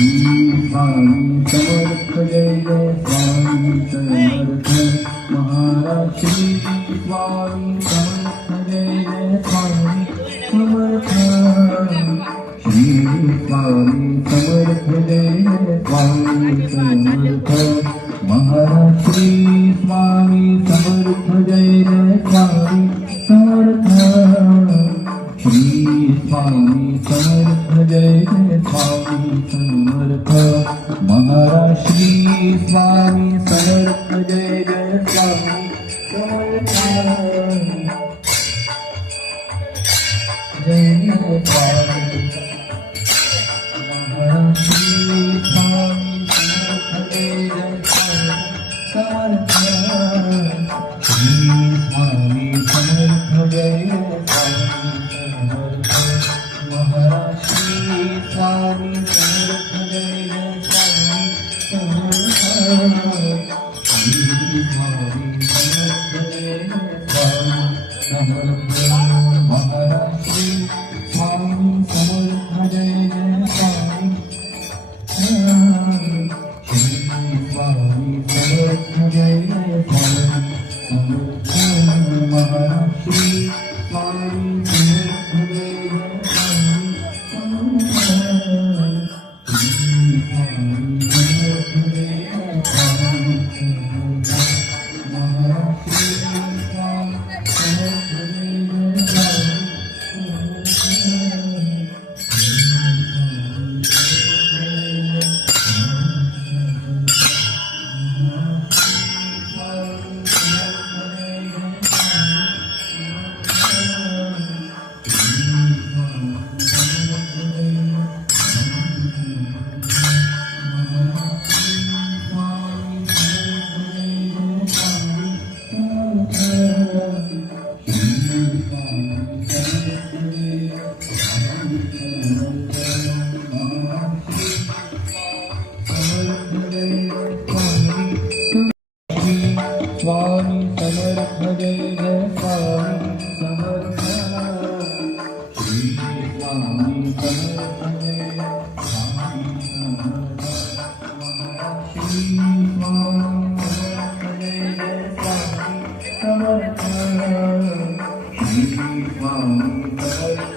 स्वामी समर्थ जय जय स्वामी समर्थ महाराज श्री स्वामी समर्थ जय जय स्वामी समर्थ श्री स्वामी समर्थ जय जय स्वामी समर्थ महाराज श्री स्वामी समर्थ जय जय स्वामी समर्थ श्री स्वामी समर्थ जय जय स्वामी समर्थ महाराज श्री स्वामी समर्थ जय जय स्वामी समर्थ जय जय स्वामी महाराज श्री स्वामी समर्थ जय जय स्वामी समर्थ श्री स्वामी समर्थ जय जय स्वामी महाराज श्री स्वामी समर्थ जय जय स्वामी समर्थ श्री स्वामी समर्थ जय जय स्वामी समर्थ महाराज श्री स्वामी समर्थ जय जय स्वामी श्री स्वामी समर्थ जय जय स्वामी समर्थ महाराज श्री स्वामी समर्थ जय जय स्वामी समर्थ जय जय स्वामी समर्थ श्री स्वामी समर्थ जय स्वामी समर्थ श्री स्वामी समर्थ जय जय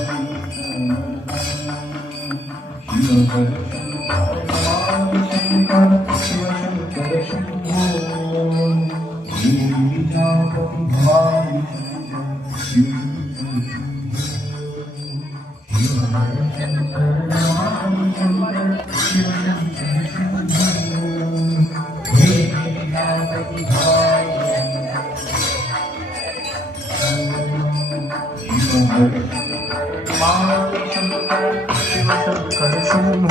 स्वामी समर्थ श्री स्वामी समर्थ जय जय स्वामी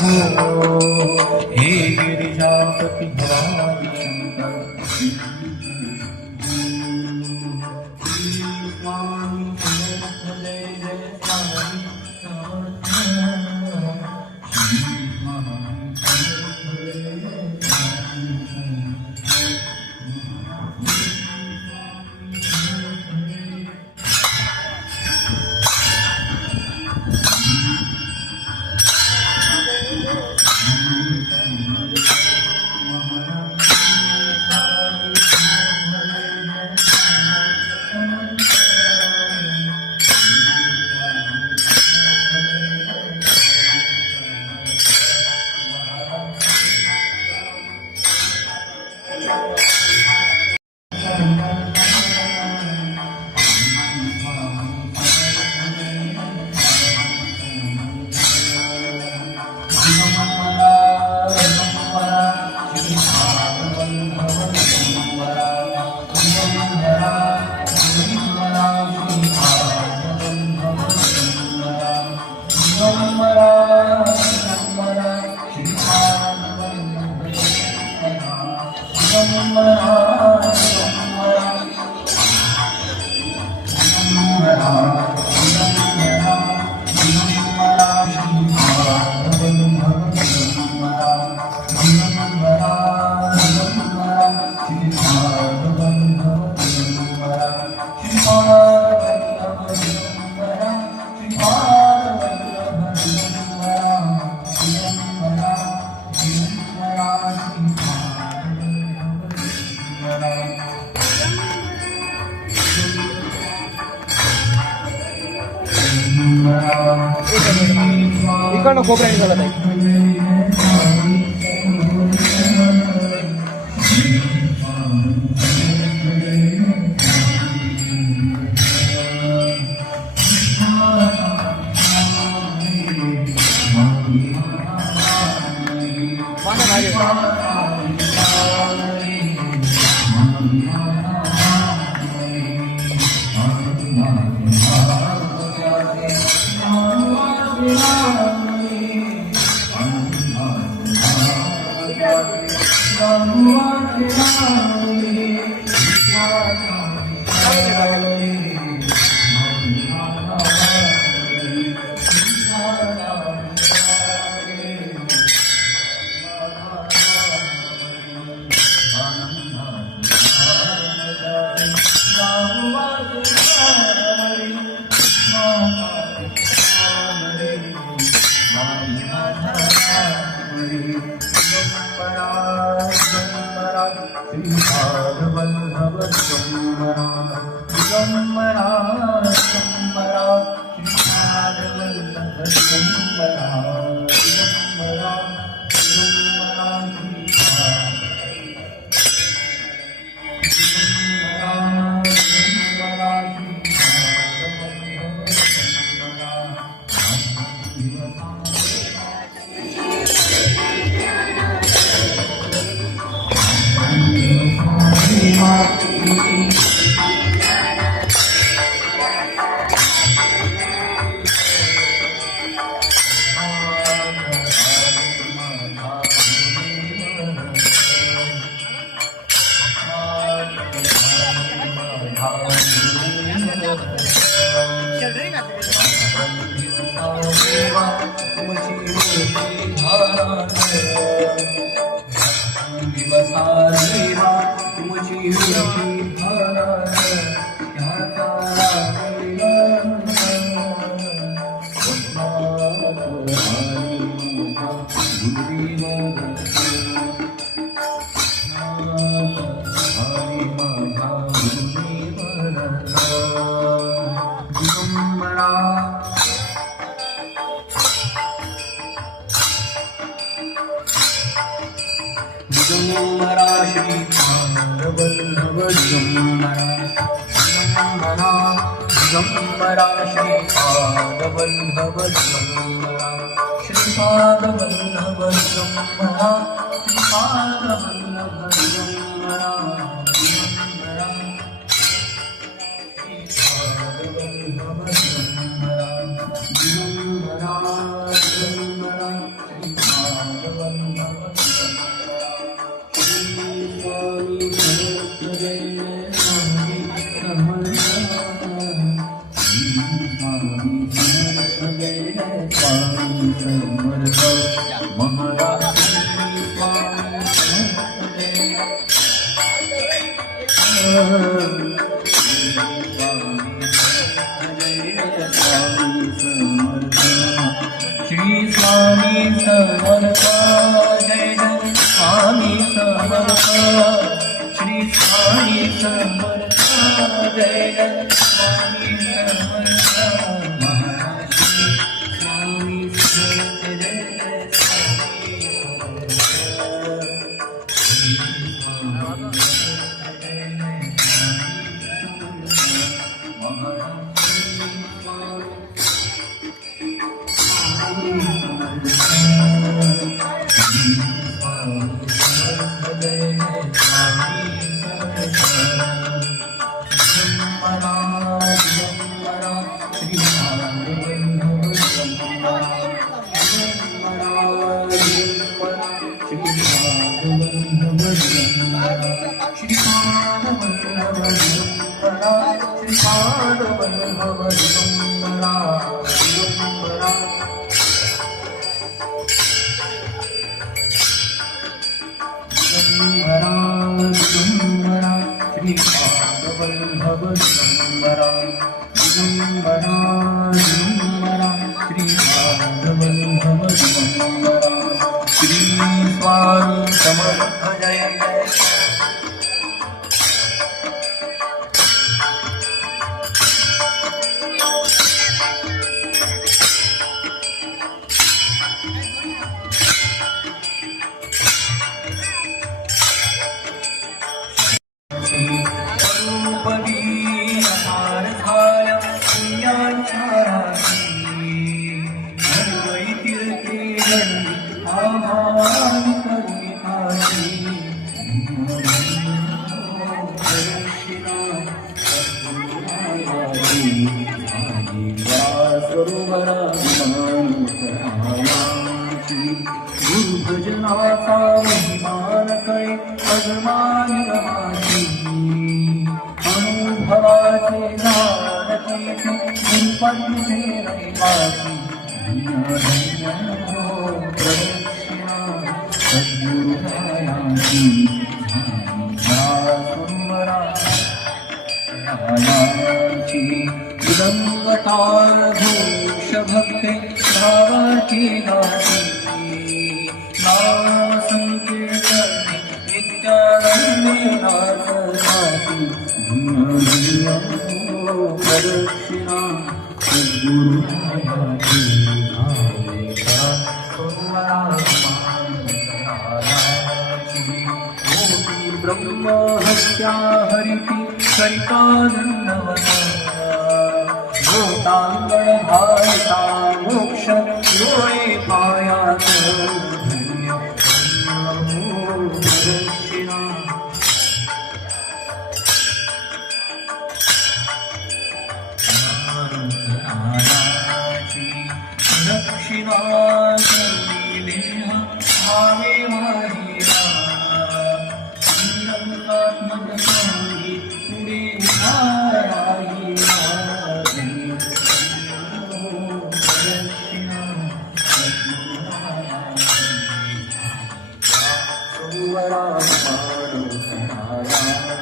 हे गिरिजापति भवानी इकडनं खोबऱ्याने झालं नाही. माझा भाजी सरोवराची गुरुभजनाचा महिमान कळे अजमान रमाची अनुभवाचे जानतीचे गुरुपंथे रहिवासी प्रदक्षिणा सद्गुरुरायाची सुंदराची उदंगताळ घोष भक्ते भावाची गाती नाम संकीर्तने नित्यानंदे नाचताती प्रदक्षिणा सद्गुरुरायाची ब्रह्म हत्या हरिती भूतांगण भारता मोक्ष योळे पायात दक्षिणा दक्षिणा भावे माहिरा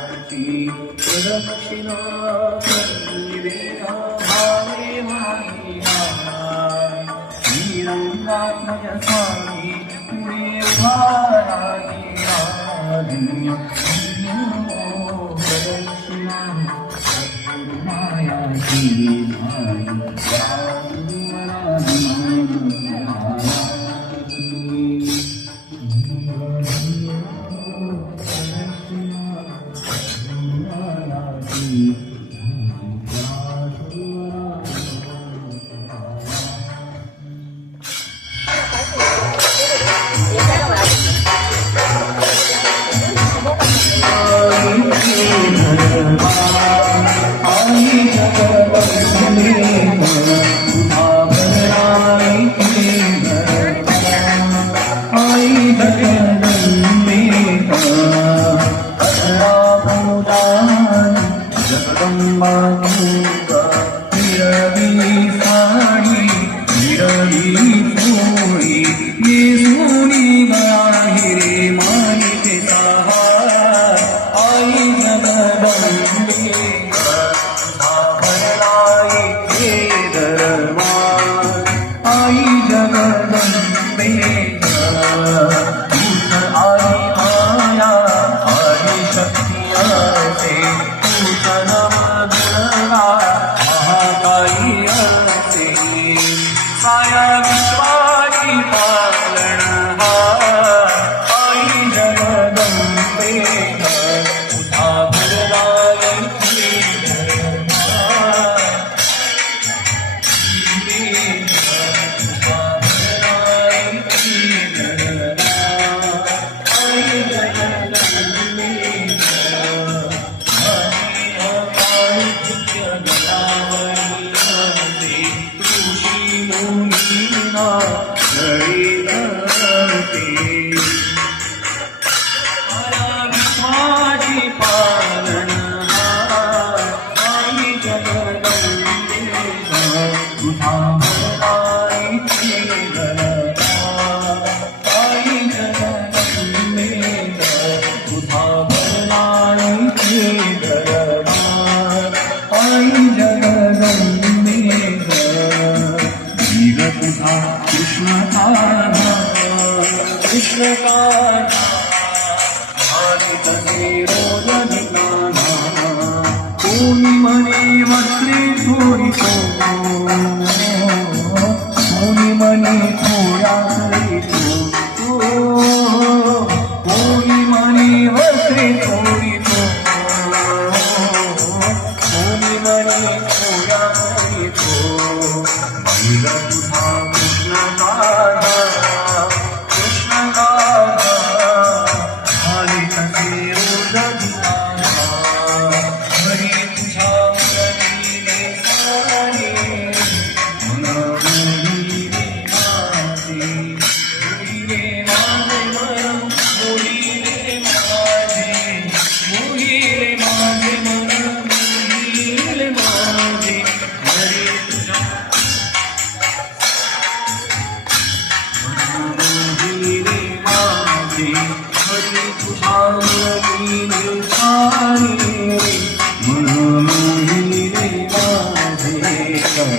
पुढे प्रदक्षिणा भावे माहिरा श्रीरंगात्मज स्वामी पुढे प्रदक्षिणा मायाची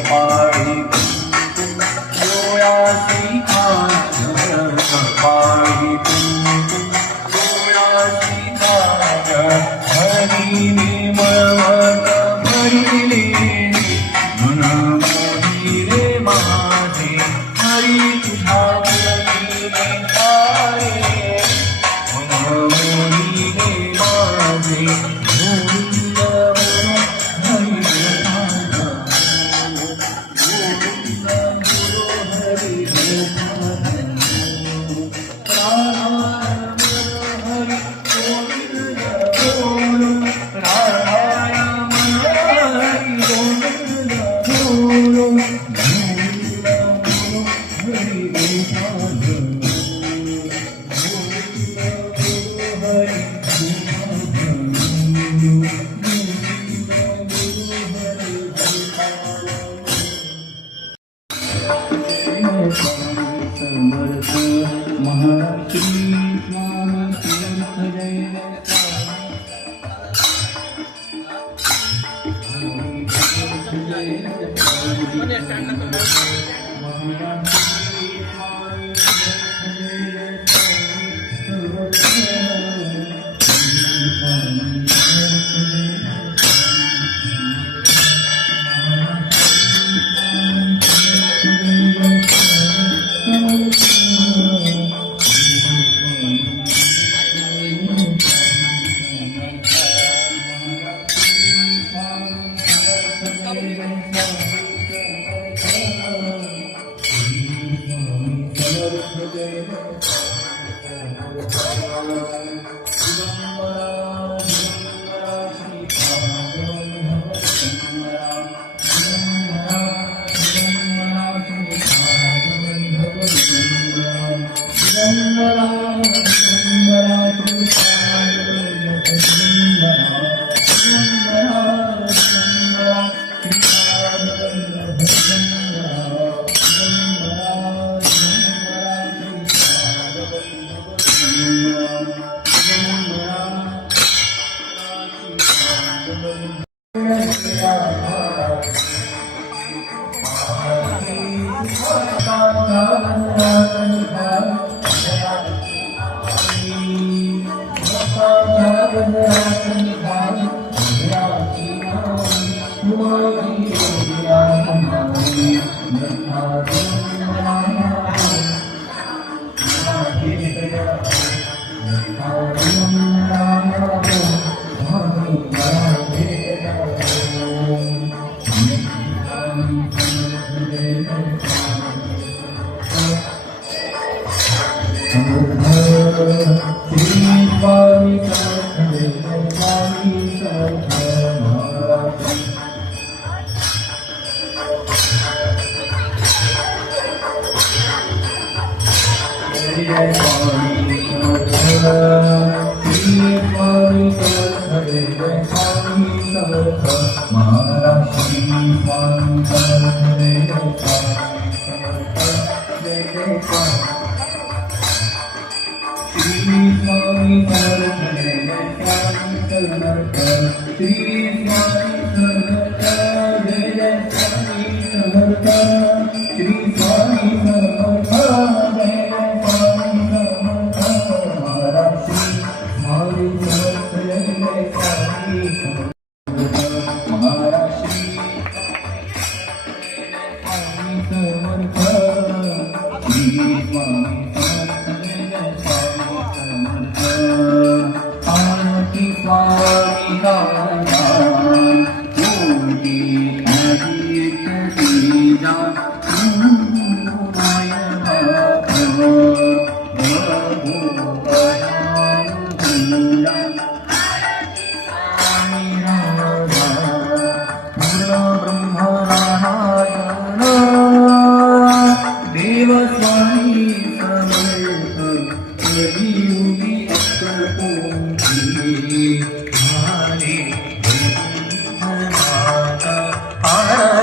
पाळी डोळ्याची काजळ पाळी डोळ्याची काजळ हरिणी मळवट भरिले मन मोही रे माझे हरी तुझ्या गुणविले सारे मन मोही रे माझे गोविंद हरी समर्थ महाश्री स्वामी तीर्थ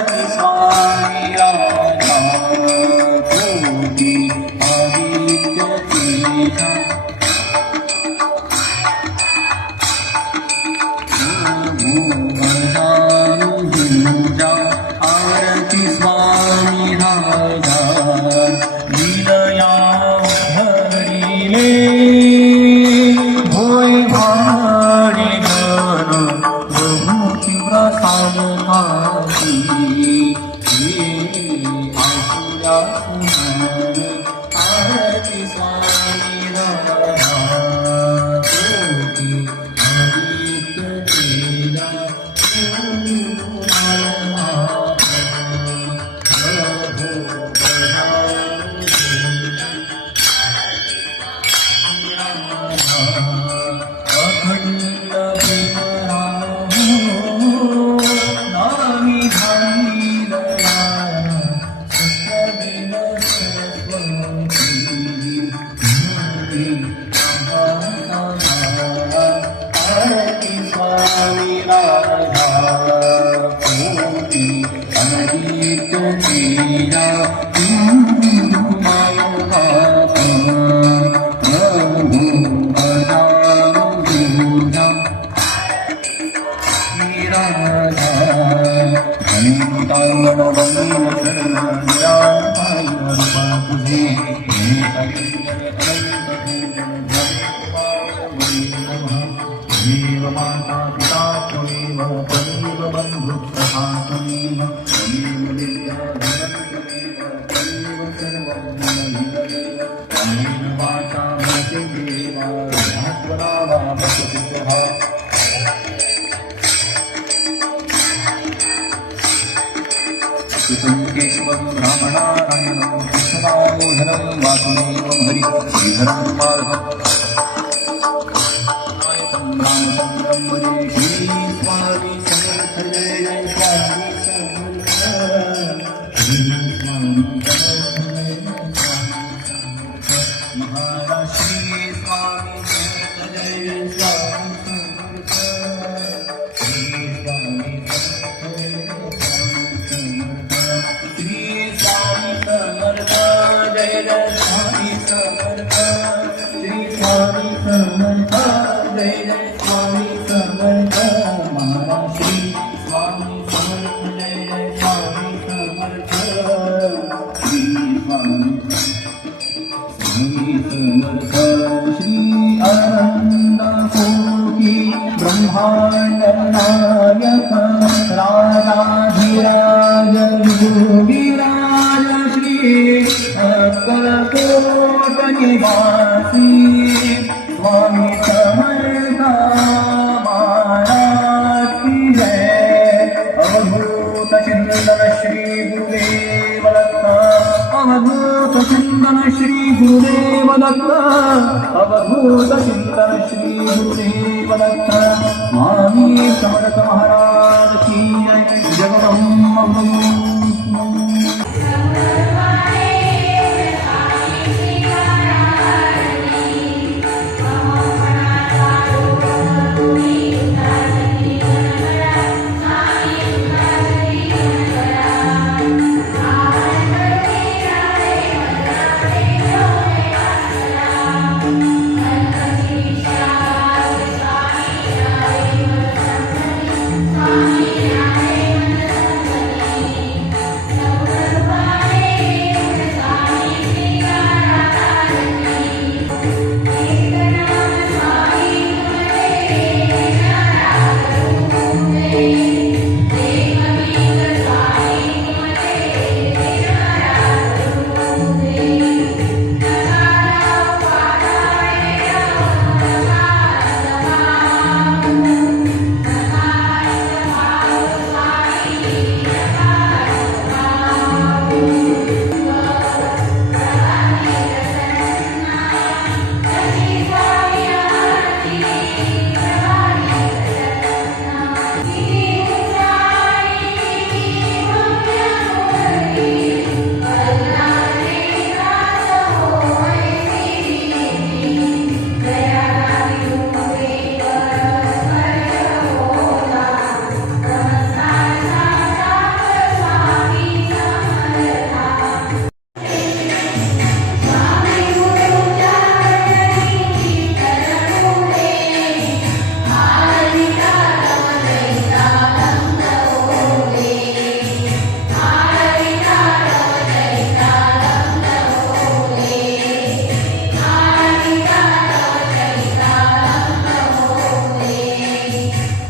जय स्वामी तेजा मायो हाथ प्रभु बदानुजा राधा हनुतांगण वंदन शरण निराय बापुजे देव माता पिता त्वमेव त्वमेव बन्धुः सखा त्वमेव त्वमेव विद्याधरः त्वमेव सर्वं मम त्वमेव वाचा भवति देवा ध्यात्वना वा भवति स्वहा केशवं ब्राह्मणारायणं कृष्णदामोदरं वासुदेवं हरिं श्रीधरं माधवं नायकं रामचन्द्रं वन्दे श्री स्वामी समर्थ जय जय स्वामी समर्थ श्री स्वामी समर्थ जय जय स्वामी समर्थ महाराज श्री स्वामी समर्थ जय जय स्वामी समर्थ श्री स्वामी समर्थ जय जय समर्थ जय जय स्वामी समर्थ श्री स्वामी समर्थ जय जय स्वामी समर्थ महाराज श्री स्वामी समर्थ जय जय स्वामी समर्थ श्री स्वामी समर्थ श्री अनंत कोटि ब्रह्मांड नायक राजाधिराज योगिराज अक्कलकोट निवासी स्वामी समर्थ महाराज की जय अवधूत चिंतन श्री गुरुदेव दत्त अवधूत चिंतन श्री गुरुदेव दत्त अवधूत चिंतन श्री गुरुदेव दत्त स्वामी समर्थ महाराज की जय जगदम्ब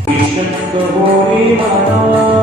Krishna Holy Mata